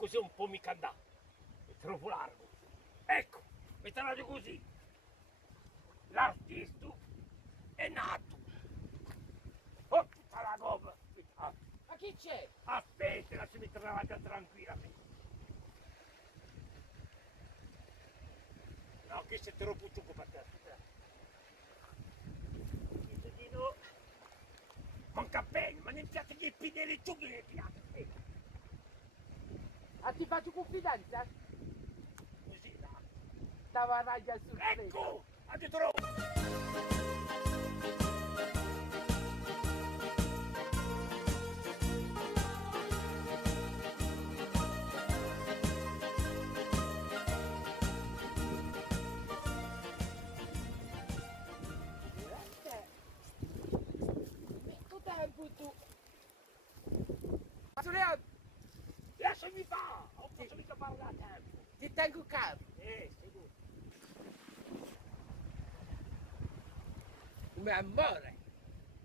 così un po' mi candà, è troppo largo. Ecco, metteranno così. L'artista è nato. Oh, tutta la gobba. Aspetta, Ma chi c'è? aspetta, lasciami travagliare tranquillamente. No, che c'è troppo ciucco per te, aspetta. Dice di no. Manca bene, ma ne piace che pidere ciucchi ne piace, aspetta. Ah, ti faccio confidenza? Così, là. Stava raggio sul freddo. Ecco, ha detto troppo. Quanto tempo tu? Leon, Lasciami fare, non posso mica parlare a tempo. ti tengo caro. Sicuro. Mio amore.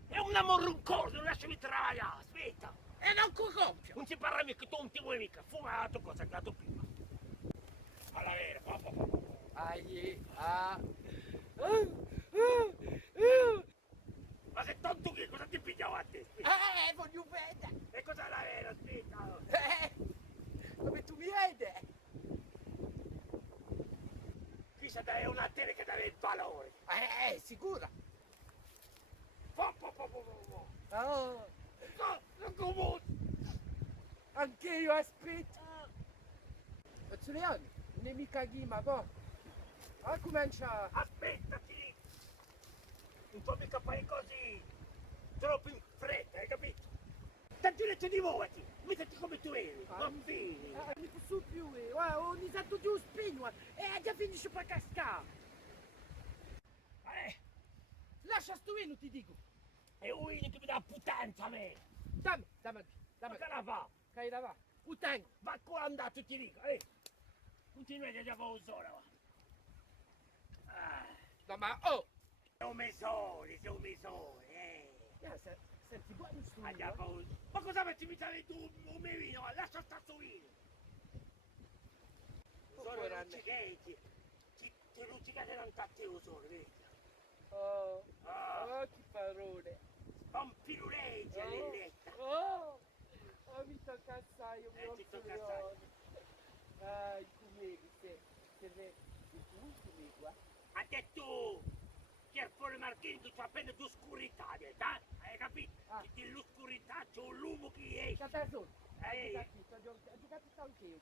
È un amorruccoso, lasciami travagliare, aspetta. E non compio. Non si parla mica, tu non ti vuoi mica, fumato cosa che ha dato prima. Alla vera, papà. Ah. Ma se tanto che cosa ti pigliavo a te? Aspetta. Voglio vedere. E cosa è la vera, aspetta. Come tu mi vedi? Chissà è una tele che dà il valore. Sicura. Po. Oh, Non comune. anche io aspetto. Leon, non è mica ghima, boh. Comincia. Aspettati. Non puoi mica fare così. Troppo in fretta, hai capito? Tanto detto di muovati, mettiti come tu eri, va bene. Non posso più, ogni tanto di un spino e già finisce per cascare. Lascia sto vino, ti dico. È un che mi dà putanza a me. Dammi. Ma che la fa? Che la va? Putain. Va qua andato ti dico, continua a già usare, va. No, ma oh! Sei un mesone, Senti, buono sto Andiamo a vino. usare. Ma cosa metti mi dai tu un mio vino? Lascia sta sto vino. Sono luccichetti. Ti luccicate non cattivo solo, vedi? Oh, che parole. Spampiruleggi all'elletta. Oh, mi tocca assai, io mi Ti tocca assai. Come se vedi come qua? Ha detto che fuori Marchini tu c'ha appena d'oscurità, hai capito? Che dell'oscurità c'è un lumo che esce. C'ha ragione. Eh, Ho giocato anche io.